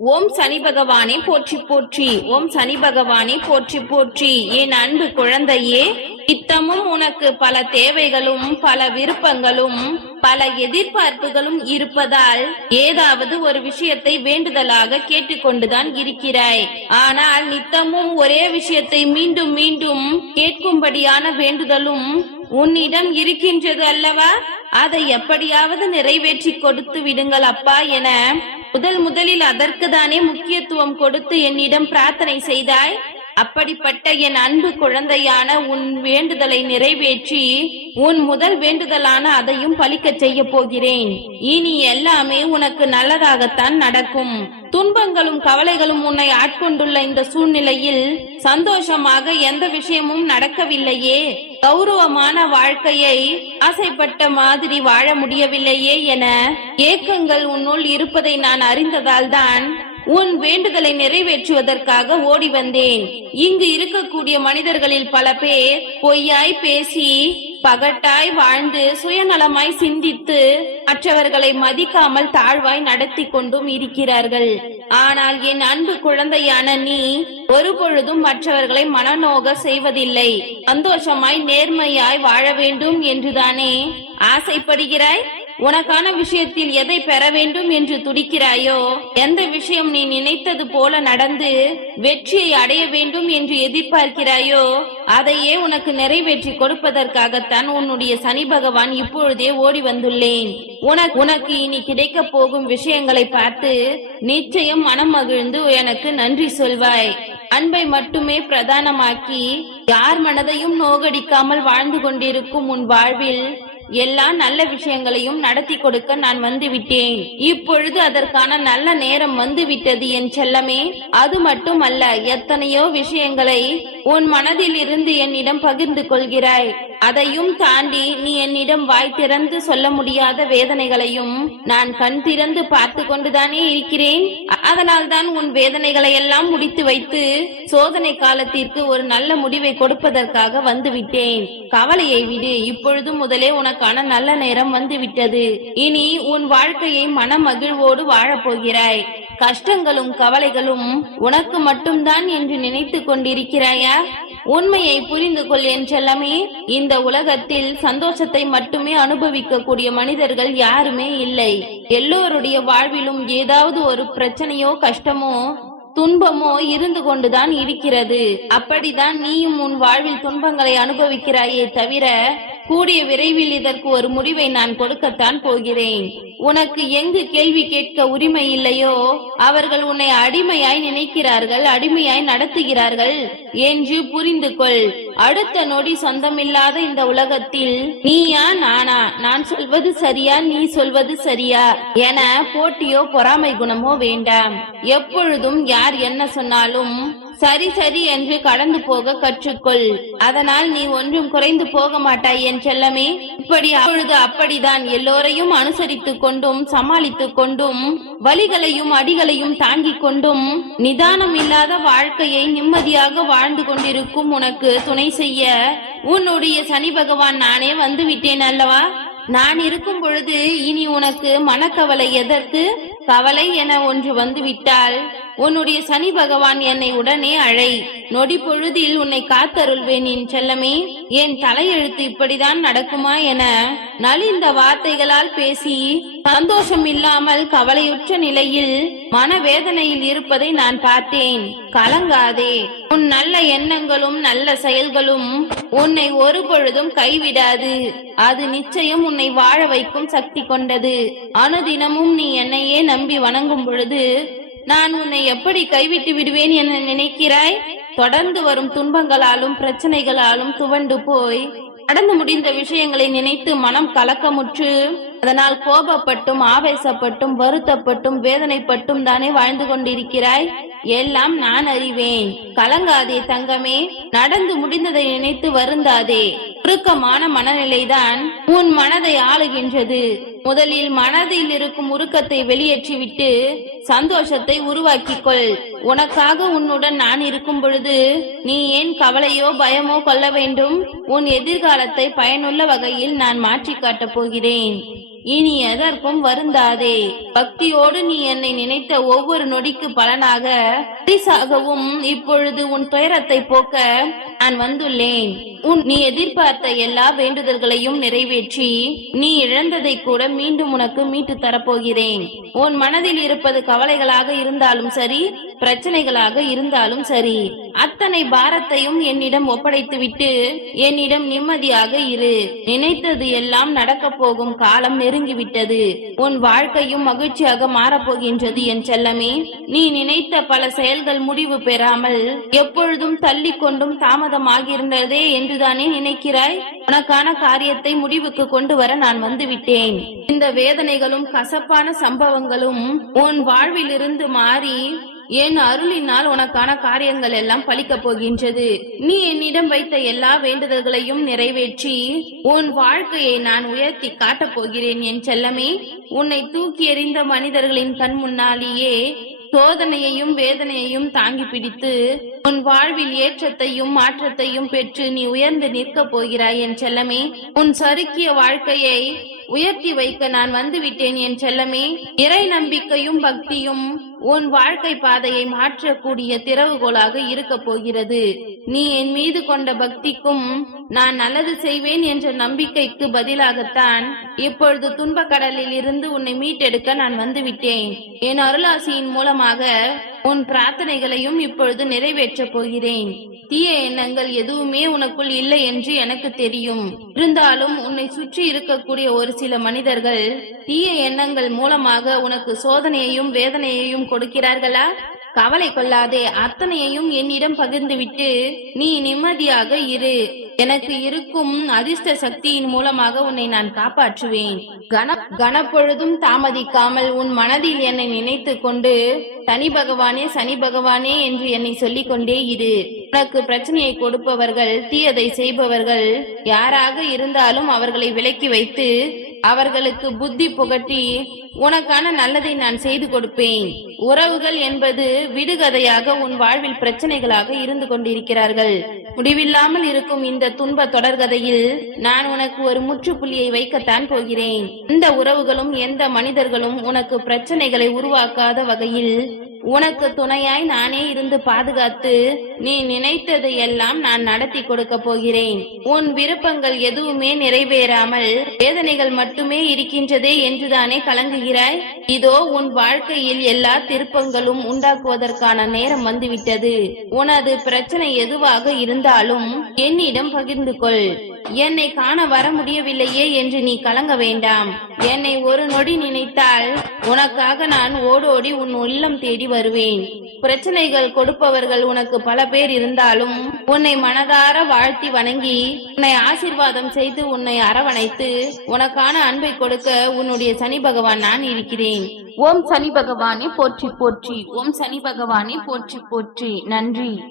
ஓம் சனி பகவானே போற்றி போற்றி. ஓம் சனி பகவானே போற்றி போற்றி. என் அன்பு குழந்தையே இத்தமும் உனக்கு பல தேவைகளும் பல விருப்பங்களும் பல எதிர்பார்ப்புகளும் இருப்பதால் ஏதாவது ஒரு விஷயத்தை வேண்டுதலாக கேட்டுக்கொண்டுதான் இருக்கிறாய். ஆனால் நித்தமும் ஒரே விஷயத்தை மீண்டும் மீண்டும் கேட்கும்படியான வேண்டுதலும் உன்னிடம் இருக்கின்றது அல்லவா? அதை எப்படியாவது நிறைவேற்றி கொடுத்து விடுங்கள் அப்பா என முதல் முதலில் அதற்கு தானே முக்கியத்துவம் கொடுத்து என்னிடம் பிரார்த்தனை செய்தாய்? அப்படிப்பட்ட என் அன்பு குழந்தையான உன் வேண்டுதலை நிறைவேற்றி உன் முதல் வேண்டுதலான அதையும் பலிக்க செய்ய போகிறேன். இனி எல்லாமே உனக்கு நல்லதாகத்தான் நடக்கும். துன்பங்களும் கவலைகளும் உன்னை ஆட்கொண்டுள்ள இந்த சூழ்நிலையில் சந்தோஷமாக எந்த விஷயமும் நடக்கவில்லையே. கௌரவமான வாழ்க்கையை ஆசைப்பட்ட மாதிரி வாழ முடியவில்லையே என ஏக்கங்கள் உன்னுள் இருப்பதை நான் அறிந்ததால் தான் உன் வேண்டுதலை நிறைவேற்றுவதற்காக ஓடி வந்தேன். இங்கு இருக்கக்கூடிய மனிதர்களில் பல பேர் பொய்யாய் பேசி பகட்டாய் வாழ்ந்து சுயநலமாய் சிந்தித்து மற்றவர்களை மதிக்காமல் தாழ்வாய் நடத்தி கொண்டும் இருக்கிறார்கள். ஆனால் என் அன்பு குழந்தையான நீ ஒருபொழுதும் மற்றவர்களை மனநோக செய்வதில்லை. சந்தோஷமாய் நேர்மையாய் வாழ வேண்டும் என்றுதானே ஆசைப்படுகிறாய்? உனக்கான விஷயத்தில் எதை பெற வேண்டும் என்று துடிக்கிறாயோ எந்த விஷயம் நீ நினைத்தது போல நடந்து வெற்றியை அடைய வேண்டும் என்று எதிர்பார்க்கிறாயோ அதையே உனக்கு நிறைவேற்றி கொடுப்பதற்காகத்தான் உன்னுடைய சனி பகவான் இப்பொழுதே ஓடி வந்துள்ளேன். உனக்கு உனக்கு இனி கிடைக்க போகும் விஷயங்களை பார்த்து நிச்சயம் மனம் மகிழ்ந்து எனக்கு நன்றி சொல்வாய். அன்பை மட்டுமே பிரதானமாக்கி யார் மனதையும் நோகடிக்காமல் வாழ்ந்து கொண்டிருக்கும் உன் வாழ்வில் எல்லா நல்ல விஷயங்களையும் நடத்தி கொடுக்க நான் வந்து விட்டேன் இப்பொழுது அதற்கான நல்ல நேரம் வந்து விட்டது என் செல்லமே. அது மட்டுமல்ல எத்தனையோ விஷயங்களை உன் மனதில் இருந்து என்னிடம் பகிர்ந்து கொள்கிறாய். அதையும் தாண்டி நீ என்னிடம் வாய் திறந்து சொல்ல முடியாத வேதனைகளையும் நான் கண் திறந்து பார்த்து கொண்டுதானே இருக்கிறேன். அதனால் தான் உன் வேதனைகளை எல்லாம் முடித்து வைத்து சோதனை காலத்திற்கு ஒரு நல்ல முடிவை கொடுப்பதற்காக வந்துவிட்டேன். கவலையை விடு இப்பொழுது முதலே உனக்கான நல்ல நேரம் வந்துவிட்டது. இனி உன் வாழ்க்கையை மன மகிழ்வோடு வாழப் போகிறாய் கஷ்டங்களும் கவலைகளும் உனக்கு மட்டும்தான் என்று நினைத்து கொண்டிருக்கிறாயா? உண்மையை புரிந்து கொள் என் செல்லமே இந்த உலகத்தில் சந்தோஷத்தை மட்டுமே அனுபவிக்கக்கூடிய மனிதர்கள் யாருமே இல்லை. எல்லோருடைய வாழ்விலும் ஏதாவது ஒரு பிரச்சனையோ கஷ்டமோ துன்பமோ இருந்து கொண்டுதான் இருக்கிறது. அப்படிதான் நீயும் உன் வாழ்வில் துன்பங்களை அனுபவிக்கிறாயே தவிர கூடிய விரைவில் இதற்கு ஒரு முடிவை நான் கொடுக்கத்தான் போகிறேன். உனக்கு எங்கு கேள்வி கேட்க உரிமை இல்லையோ? அவர்கள் உன்னை அடிமையாய் நினைக்கிறார்கள் அடிமையாய் நடத்துகிறார்கள். என்று புரிந்து கொள் அடுத்த நொடி சொந்தமில்லாத இந்த உலகத்தில் நீயா நானா? நான் சொல்வது சரியா நீ சொல்வது சரியா? என போட்டியோ பொறாமை குணமோ வேண்டாம். எப்பொழுதும் யார் என்ன சொன்னாலும் சரி சரி என்று கடந்து போக கற்றுக்கொள். அதனால் நீ ஒன்றும் குறைந்து போக மாட்டாய் என் செல்லமே. இப்படி அப்பொழுது அப்படிதான் எல்லோரையும் அனுசரித்துக் கொண்டும் சமாளித்துக் கொண்டும் வலிகளையும் அடிகளையும் தாங்கிக் கொண்டும் நிதானம் இல்லாத வாழ்க்கையை நிம்மதியாக வாழ்ந்து கொண்டிருக்கும் உனக்கு துணை செய்ய உன்னுடைய சனி பகவான் நானே வந்து விட்டேன் அல்லவா? நான் இருக்கும் பொழுது இனி உனக்கு மனக்கவலை எதற்கு? கவலை என ஒன்று வந்து விட்டால் உன்னுடைய சனி பகவான் என்னை உடனே அழை. நொடி பொழுதில் உன்னை காத்தருள்வேன் என் செல்லமே. என் தலையெழுத்து இப்படிதான் நடக்குமா என நலிந்த வார்த்தைகளால் பேசி சந்தோஷம் இல்லாமல் கவலையுற்ற நிலையில் மனவேதனையில் இருப்பதை நான் பார்த்தேன். கலங்காதே. உன் நல்ல எண்ணங்களும் நல்ல செயல்களும் உன்னை ஒரு பொழுதும் கைவிடாது. அது நிச்சயம் உன்னை வாழ வைக்கும் சக்தி கொண்டது. அனுதினமும் நீ என்னையே நம்பி வணங்கும் பொழுது நான் உன்னை எப்படி கைவிட்டு விடுவேன் என நினைக்கிறாய்? தொடர்ந்து வரும் துன்பங்களாலும் பிரச்சனைகளாலும் துவண்டு போய் நடந்து முடிந்த விஷயங்களை நினைத்து மனம் கலக்கமுற்று அதனால் கோபப்பட்டும் ஆவேசப்பட்டும் வருத்தப்பட்டும் வேதனைப்பட்டும் தானே வாழ்ந்து கொண்டிருக்கிறாய்? எல்லாம் நான் அறிவேன். கலங்காதே தங்கமே. நடந்து முடிந்ததை நினைத்து வருந்தாதே. உருக்கமான மனநிலைதான் உன் மனதை ஆளுகின்றது. முதலில் மனதில் இருக்கும் உருக்கத்தை வெளியேற்றிவிட்டு சந்தோஷத்தை உருவாக்கிக் கொள் உனக்காக உன்னுடன் நான் இருக்கும் பொழுது நீ ஏன் கவலையோ பயமோ கொள்ள வேண்டும்? உன் எதிர்காலத்தை பயனுள்ள வகையில் நான் மாற்றி காட்டப் போகிறேன். இனி எதற்கும் வருந்தாதே. பக்தியோடு நீ என்னை நினைத்த ஒவ்வொரு நொடிக்கு பலனாக பரிசாகவும் இப்பொழுது உன் துயரத்தை போக்க நான் வந்துள்ளேன். உன் நீ எதிர்பார்த்த எல்லா வேண்டுதல்களையும் நிறைவேற்றி நீ இழந்ததை கூட மீண்டும் உனக்கு மீட்டு தரப்போகிறேன். உன் மனதில் இருப்பது கவலைகளாக இருந்தாலும் சரி பிரச்சனைகளாக இருந்தாலும் சரி. அத்தனை பாரத்தையும் என்னிடம் ஒப்படைத்துவிட்டு என்னிடம் நிம்மதியாக இரு. நினைத்தது எல்லாம் நடக்கப் போகும் காலம் நெருங்கிவிட்டது. உன் வாழ்க்கையும் மகிழ்ச்சியாக மாறப்போகின்றது என் செல்லமே. நீ நினைத்த பல செயல்கள் முடிவு பெறாமல் எப்பொழுதும் தள்ளி கொண்டும் தாமதமாகியிருந்ததே என்றுதானே நினைக்கிறாய்? உனக்கான காரியத்தை முடிவுக்கு கொண்டு வர நான் வந்துவிட்டேன். இந்த வேதனைகளும் கசப்பான சம்பவங்களும் உன் வாழ்விலிருந்து மாறி என் அருளினால் உனக்கான காரியங்கள் எல்லாம் பலிக்கப் போகின்றது. நீ என்னிடம் வைத்த எல்லா வேண்டுதல்களையும் நிறைவேற்றி உன் வாழ்க்கையை நான் உயர்த்தி காட்டப் போகிறேன் என் செல்லமே. உன்னை தூக்கி எறிந்த மனிதர்களின் கண் முன்னாலேயே சோதனையையும் வேதனையையும் தாங்கி பிடித்து உன் வாழ்வில் ஏற்றத்தையும் மாற்றத்தையும் பெற்று நீ உயர்ந்து நிற்கப் போகிறாய் என் செல்லமே. உன் சறுக்கிய வாழ்க்கையை உயர்த்தி வைக்க நான் வந்துவிட்டேன் என் செல்லமே. இறை நம்பிக்கையும் பக்தியும் உன் வாழ்க்கை பாதையை மாற்றக்கூடிய திறவுகோலாக இருக்க போகிறது. நீ என் மீது கொண்ட பக்திக்கும் நான் நல்லது செய்வேன் என்ற நம்பிக்கைக்கு பதிலாகத்தான் இப்பொழுது துன்ப கடலில் இருந்து உன்னை மீட்டெடுக்க நான் வந்துவிட்டேன். என் அருளாசியின் மூலமாக உன் பிரார்த்தனைகளையும் இப்பொழுது நிறைவேற்றப் போகிறேன். தீய எண்ணங்கள் எதுவுமே உனக்குள் இல்லை என்று எனக்கு தெரியும். இருந்தாலும் உன்னை சுற்றி இருக்கக்கூடிய ஒரு சில மனிதர்கள் தீய எண்ணங்கள் மூலமாக உனக்கு சோதனையையும் வேதனையையும் கொடுக்கிறார்களா? கவலை கொள்ளாதே அத்தனையையும் என்னிடம் பகிர்ந்துவிட்டு நீ நிம்மதியாக இரு. எனக்கு இருக்கும் அதிர்ஷ்ட சக்தியின் மூலமாக உன்னை நான் காப்பாற்றுவேன். கன கனப்பொழுதும் தாமதிக்காமல் உன் மனதில் என்னை நினைத்து கொண்டு சனி பகவானே சனி பகவானே என்று என்னை சொல்லிக் கொண்டே இரு. உனக்கு பிரச்சனையை கொடுப்பவர்கள் தீயதை செய்பவர்கள் யாராக இருந்தாலும் அவர்களை விலக்கி வைத்து அவர்களுக்கு புத்தி புகட்டி உனக்கான நல்லதை நான் செய்து கொடுப்பேன். உறவுகள் என்பது விடுகதையாக உன் வாழ்வில் பிரச்சனைகளாக இருந்து கொண்டிருக்கிறார்கள். முடிவில்லாமல் இருக்கும் இந்த துன்ப தொடர்கதையில் நான் உனக்கு ஒரு முற்றுப்புள்ளியை வைக்கத்தான் போகிறேன். இந்த உறவுகளும் எந்த மனிதர்களும் உனக்கு பிரச்சனைகளை உருவாக்காத வகையில் உனக்கு துணையாய் நானே இருந்து பாதுகாத்து நீ நினைத்ததை எல்லாம் நான் நடத்தி கொடுக்க போகிறேன். உன் விருப்பங்கள் எதுவுமே நிறைவேறாமல் வேதனைகள் மட்டுமே இருக்கின்றதே என்றுதானே கலங்குகிறாய்? இதோ உன் வாழ்க்கையில் எல்லா திருப்பங்களும் உண்டாக்குவதற்கான நேரம் வந்துவிட்டது. உனது பிரச்சனை எதுவாக இருந்தாலும் என்னிடம் பகிர்ந்து கொள். என்னை காண வர முடியவில்லையே என்று நீ கலங்க வேண்டாம். என்னை ஒரு நொடி நினைத்தால் உனக்காக நான் ஓடோடி உன் உள்ளம் தேடி வருவேன். பிரச்சனைகள் கொடுப்பவர்கள் உனக்கு பல பேர் இருந்தாலும் உன்னை மனதார வாழ்த்தி வணங்கி உன்னை ஆசீர்வாதம் செய்து உன்னை அரவணைத்து உனக்கான அன்பை கொடுக்க உன்னுடைய சனி பகவான் நான் இருக்கிறேன். ஓம் சனி பகவானே போற்றி போற்றி ஓம் சனி பகவானே போற்றி போற்றி. நன்றி.